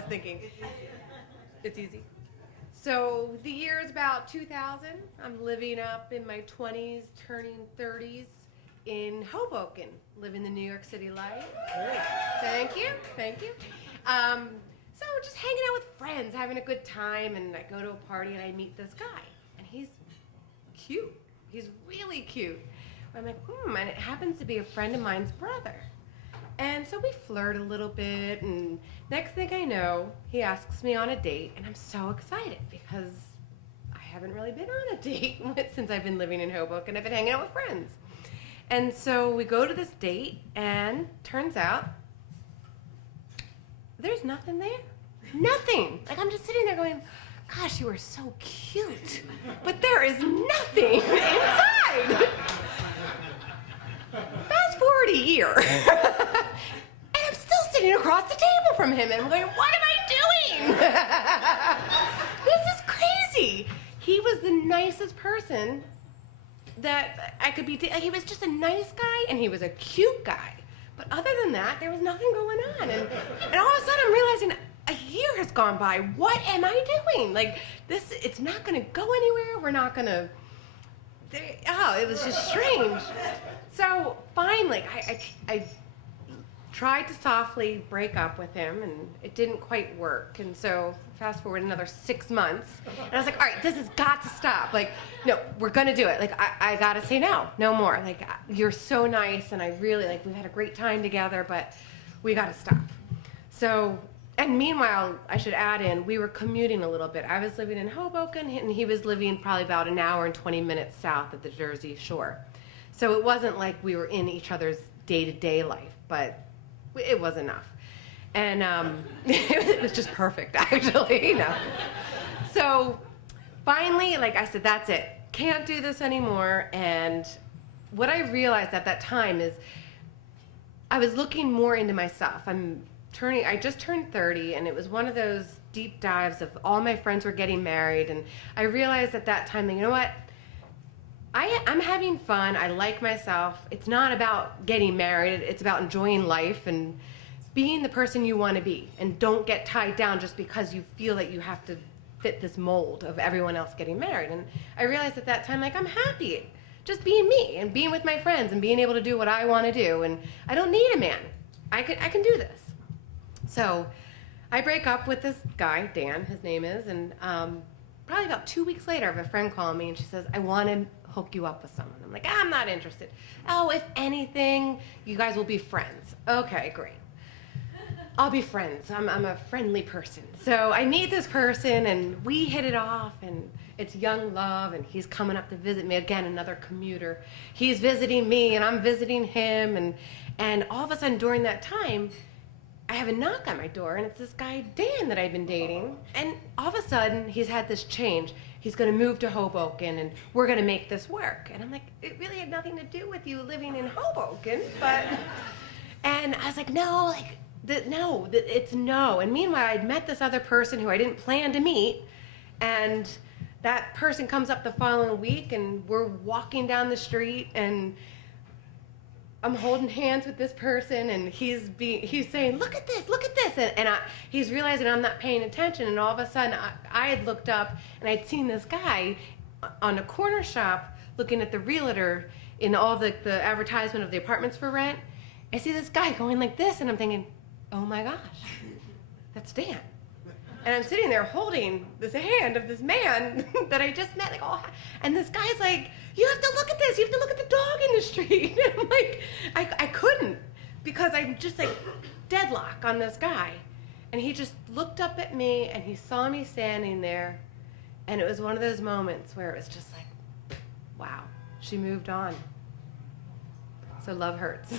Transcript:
was thinking. It's easy. So the year is about 2000. I'm living up in my 20s, turning 30s in Hoboken, living the New York City life. Thank you. So just hanging out with friends, having a good time, and I go to a party and I meet this guy, and he's cute. He's really cute. I'm like, and it happens to be a friend of mine's brother. And so we flirt a little bit, and next thing I know, he asks me on a date, and I'm so excited because I haven't really been on a date since I've been living in Hoboken. I've been hanging out with friends. And so we go to this date, and turns out there's nothing there. Nothing. Like, I'm just sitting there going, gosh, you are so cute, but there is nothing inside. Fast forward a year, and I'm still sitting across the table from him, and I'm going, what am I doing? This is crazy. He was the nicest person that I could be, he was just a nice guy, and he was a cute guy. But other than that, there was nothing going on. And all of a sudden, I'm realizing a year has gone by. What am I doing? Like, this, it's not going to go anywhere. We're not going to, it was just strange. So finally, I tried to softly break up with him, and it didn't quite work. And so fast forward another 6 months, and I was like, all right, this has got to stop. Like, no, we're going to do it. Like, I got to say no more. Like, you're so nice, and I really, like, we've had a great time together, but we got to stop. So, and meanwhile, I should add in, we were commuting a little bit. I was living in Hoboken, and he was living probably about an hour and 20 minutes south of the Jersey Shore. So it wasn't like we were in each other's day-to-day life, but it was enough. And it was just perfect, actually, So finally, like I said, that's it. Can't do this anymore. And what I realized at that time is I was looking more into myself. I just turned 30, and it was one of those deep dives of all my friends were getting married. And I realized at that time, you know what? I'm having fun. I like myself. It's not about getting married. It's about enjoying life and being the person you want to be. And don't get tied down just because you feel that you have to fit this mold of everyone else getting married. And I realized at that time, like, I'm happy just being me and being with my friends and being able to do what I want to do. And I don't need a man. I can do this. So I break up with this guy, Dan, his name is, and probably about 2 weeks later, I have a friend calling me, and she says, I want to hook you up with someone. I'm like, I'm not interested. Oh, if anything, you guys will be friends. Okay, great. I'll be friends. I'm a friendly person. So I meet this person, and we hit it off, and it's young love, and he's coming up to visit me. Again, another commuter. He's visiting me, and I'm visiting him, and all of a sudden during that time, I have a knock on my door, and it's this guy, Dan, that I've been dating. And all of a sudden, he's had this change. He's going to move to Hoboken, and we're going to make this work. And I'm like, it really had nothing to do with you living in Hoboken, but... And I was like, no, like, it's no. And meanwhile, I'd met this other person who I didn't plan to meet, and that person comes up the following week, and we're walking down the street, and I'm holding hands with this person, and he's saying, look at this, and he's realizing I'm not paying attention, and all of a sudden I had looked up, and I'd seen this guy on a corner shop looking at the realtor in all the advertisement of the apartments for rent. I see this guy going like this, and I'm thinking, oh my gosh, that's Dan. And I'm sitting there holding this hand of this man that I just met, like, oh, and this guy's like, you have to look at this, you have to look at the dog in the street. And I'm like, I couldn't, because I'm just like deadlock on this guy. And he just looked up at me, and he saw me standing there, and it was one of those moments where it was just like, wow, she moved on. So love hurts.